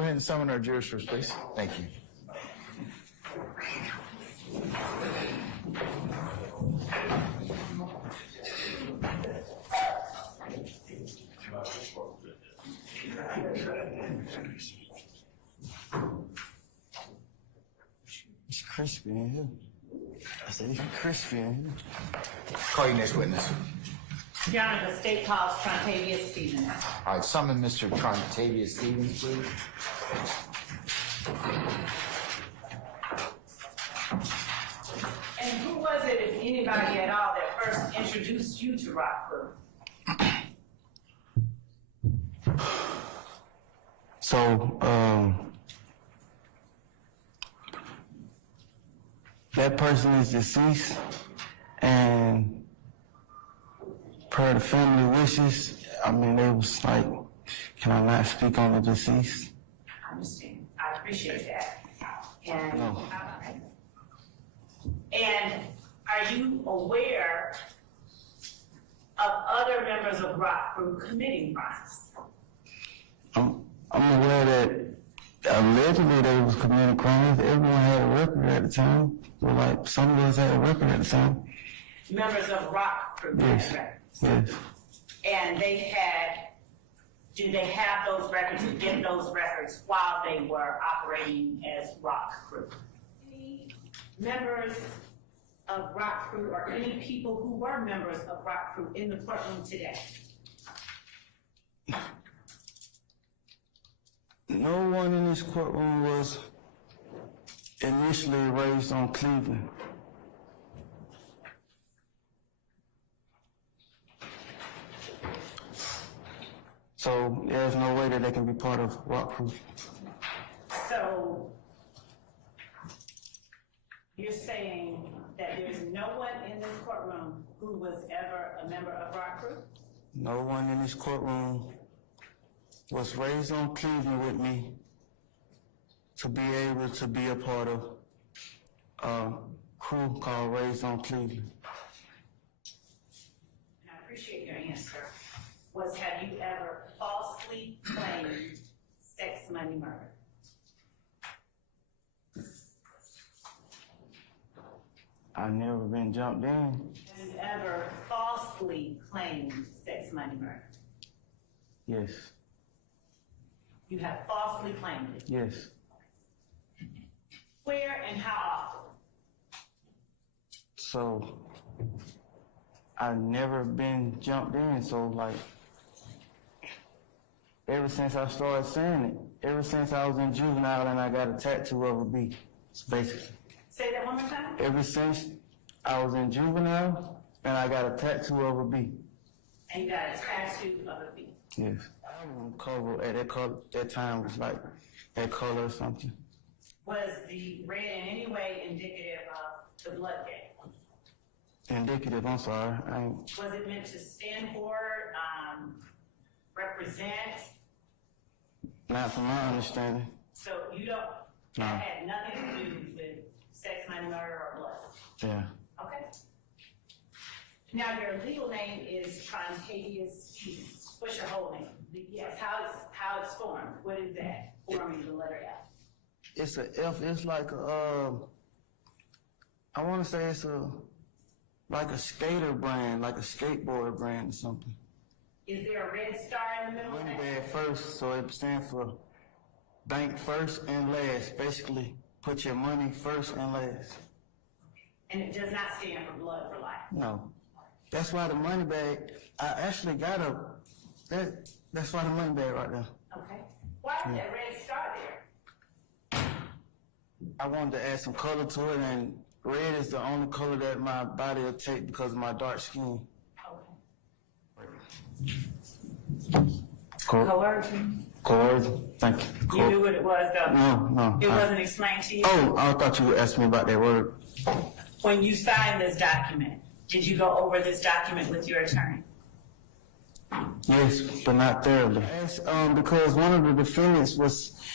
ahead and summon our jurors first, please. Thank you. It's crispy in here. I said it's crispy in here. Call your next witness. Your Honor, the state calls Trontavious Stevens. All right, summon Mr. Trontavious Stevens, please. And who was it, if anybody at all, that first introduced you to Rock Crew? So, that person is deceased, and per the family wishes, I mean, they was like, can I not speak on the deceased? I understand. I appreciate that. And, No. And are you aware of other members of Rock Crew committing crimes? I'm aware that allegedly they was committing crimes. Everyone had a record at the time. Well, like, some of us had a record at the time. Members of Rock Crew Yes. had records. Yes. And they had, do they have those records and get those records while they were operating as Rock Crew? Any members of Rock Crew or any people who were members of Rock Crew in the courtroom today? No one in this courtroom was initially raised on Cleveland. So there's no way that they can be part of Rock Crew. So you're saying that there's no one in this courtroom who was ever a member of Rock Crew? No one in this courtroom was raised on Cleveland with me to be able to be a part of a crew called Raised on Cleveland. And I appreciate your answer. Have you ever falsely claimed sex, money, murder? I've never been jumped in. Have you ever falsely claimed sex, money, murder? Yes. You have falsely claimed it. Yes. Where and how often? So I've never been jumped in, so like ever since I started saying it, ever since I was in juvenile and I got a tattoo of a bee, basically. Say that one more time. Ever since I was in juvenile and I got a tattoo of a bee. And you got a tattoo of a bee. Yes. I don't cover at that time was like that color or something. Was the red in any way indicative of the blood game? Indicative, I'm sorry. Was it meant to stand for, represent? Not from my understanding. So you don't, No. that had nothing to do with sex, money, murder, or blood? Yeah. Okay. Now your legal name is Trontavious Stevens. What's your whole name? Yes, how it's formed. What is that? Forming the letter F. It's a F. It's like a, I want to say it's like a skater brand, like a skateboard brand or something. Is there a red star in the middle of Money that? bag first, so it stands for bank first and last. Basically, put your money first and last. And it does not stand for blood for life. No. That's why the money bag, I actually got that's why the money bag right there. Okay. Why is that red star there? I wanted to add some color to it, and red is the only color that my body will take because of my dark skin. Coercion. Coercion. Thank you. You knew what it was, though? No. It wasn't explained to you? Oh, I thought you would ask me about that word. When you signed this document, did you go over this document with your attorney? Yes, but not thoroughly. Because one of the defendants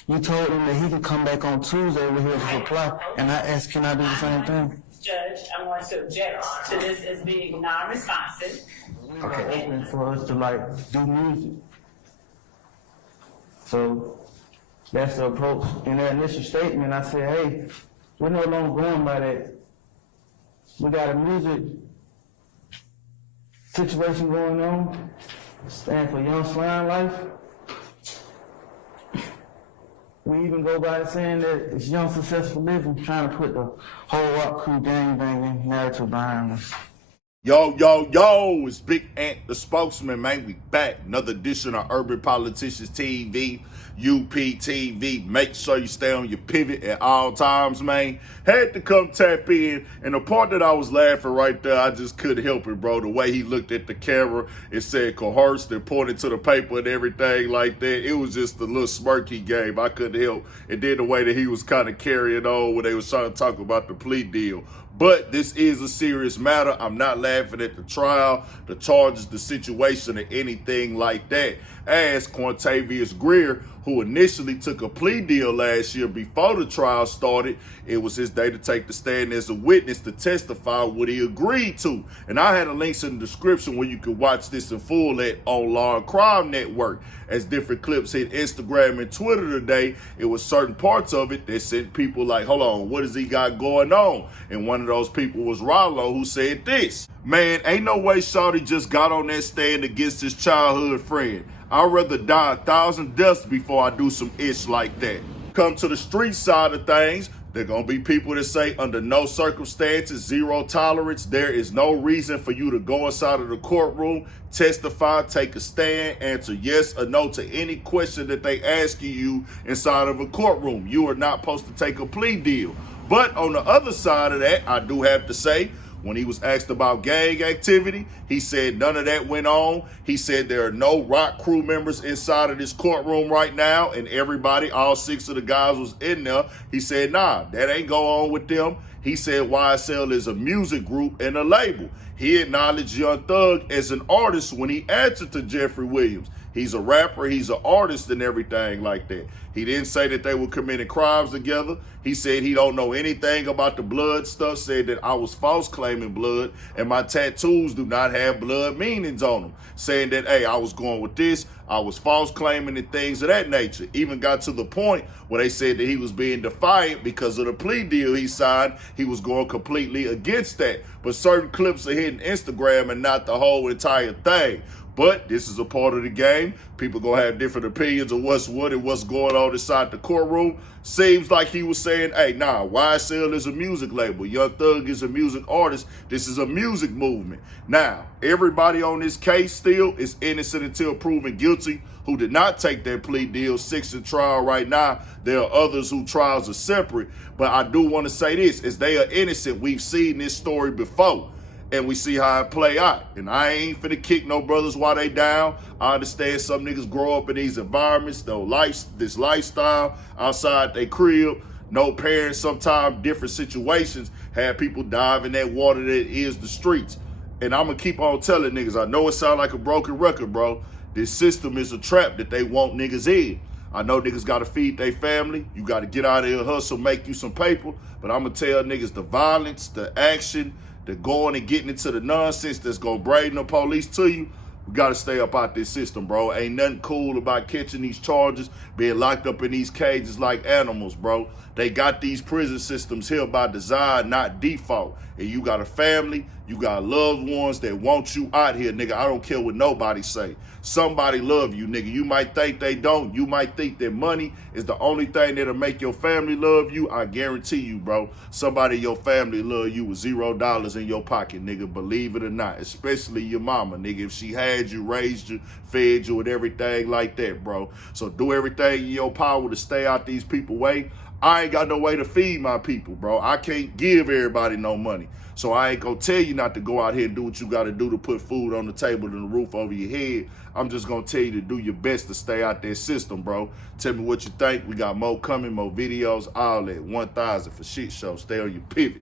you told him that he could come back on Tuesday when he was to apply, and I asked, can I do the same thing? Judge, I'm going to object to this as being non-responsive. Okay, open for us to do music. So That's the approach. In that initial statement, I said, hey, we're no longer going by that. We got a music situation going on, stand for young slime life. We even go by saying that it's young successful living, trying to put the whole rock crew gangbanging narrative behind us. Yo, it's Big Ant, the spokesman, man. We back. Another edition of Urban Politicians TV, UPTV. Make sure you stay on your pivot at all times, man. Had to come tap in. And the part that I was laughing right there, I just couldn't help it, bro. The way he looked at the camera, it said coerced and pointed to the paper and everything like that. It was just a little smirky game. I couldn't help. And then the way that he was kind of carrying on when they was trying to talk about the plea deal. But this is a serious matter. I'm not laughing at the trial, the charges, the situation, or anything like that. As Quantavious Greer, who initially took a plea deal last year before the trial started, it was his day to take the stand as a witness to testify what he agreed to. And I had a link in the description where you can watch this in full at on Law and Crime Network. As different clips hit Instagram and Twitter today, it was certain parts of it that sent people like, hold on, what has he got going on? And one of those people was Ralo, who said this: man, ain't no way Shawty just got on that stand against his childhood friend. I'd rather die 1,000 deaths before I do some ish like that. Come to the street side of things, there are going to be people that say under no circumstances, zero tolerance. There is no reason for you to go inside of the courtroom, testify, take a stand, answer yes or no to any question that they ask you inside of a courtroom. You are not supposed to take a plea deal. But on the other side of that, I do have to say, when he was asked about gang activity, he said none of that went on. He said there are no rock crew members inside of this courtroom right now, and everybody, all 6 of the guys was in there. He said, nah, that ain't go on with them. He said YSL is a music group and a label. He acknowledged Young Thug as an artist when he answered to Jeffrey Williams. He's a rapper, he's an artist and everything like that. He didn't say that they were committing crimes together. He said he don't know anything about the blood stuff, said that I was false claiming blood and my tattoos do not have blood meanings on them. Saying that, hey, I was going with this, I was false claiming and things of that nature. Even got to the point where they said that he was being defiant because of the plea deal he signed. He was going completely against that. But certain clips are hitting Instagram and not the whole entire thing. But this is a part of the game. People gonna have different opinions of what's what and what's going on inside the courtroom. Seems like he was saying, hey, nah, YSL is a music label. Young Thug is a music artist. This is a music movement. Now, everybody on this case still is innocent until proven guilty who did not take that plea deal. 6 in trial right now. There are others whose trials are separate. But I do want to say this, as they are innocent, we've seen this story before. And we see how it play out. And I ain't finna kick no brothers while they down. I understand some niggas grow up in these environments, this lifestyle outside their crib. No parents, sometimes different situations have people dive in that water that is the streets. And I'm gonna keep on telling niggas, I know it sound like a broken record, bro. This system is a trap that they want niggas in. I know niggas gotta feed their family. You gotta get out of here, hustle, make you some paper. But I'm gonna tell niggas the violence, the action, the going and getting into the nonsense that's gonna bring the police to you, we gotta stay up out this system, bro. Ain't nothing cool about catching these charges, being locked up in these cages like animals, bro. They got these prison systems here by design, not default. And you got a family, you got loved ones that want you out here, nigga. I don't care what nobody say. Somebody love you, nigga. You might think they don't. You might think that money is the only thing that'll make your family love you. I guarantee you, bro, somebody in your family love you with $0 in your pocket, nigga. Believe it or not, especially your mama, nigga. If she had you, raised you, fed you, and everything like that, bro. So do everything in your power to stay out these people's way. I ain't got no way to feed my people, bro. I can't give everybody no money. So I ain't gonna tell you not to go out here and do what you gotta do to put food on the table and the roof over your head. I'm just gonna tell you to do your best to stay out that system, bro. Tell me what you think. We got more coming, more videos, all that. 1,000 for shit show. Stay on your pivot.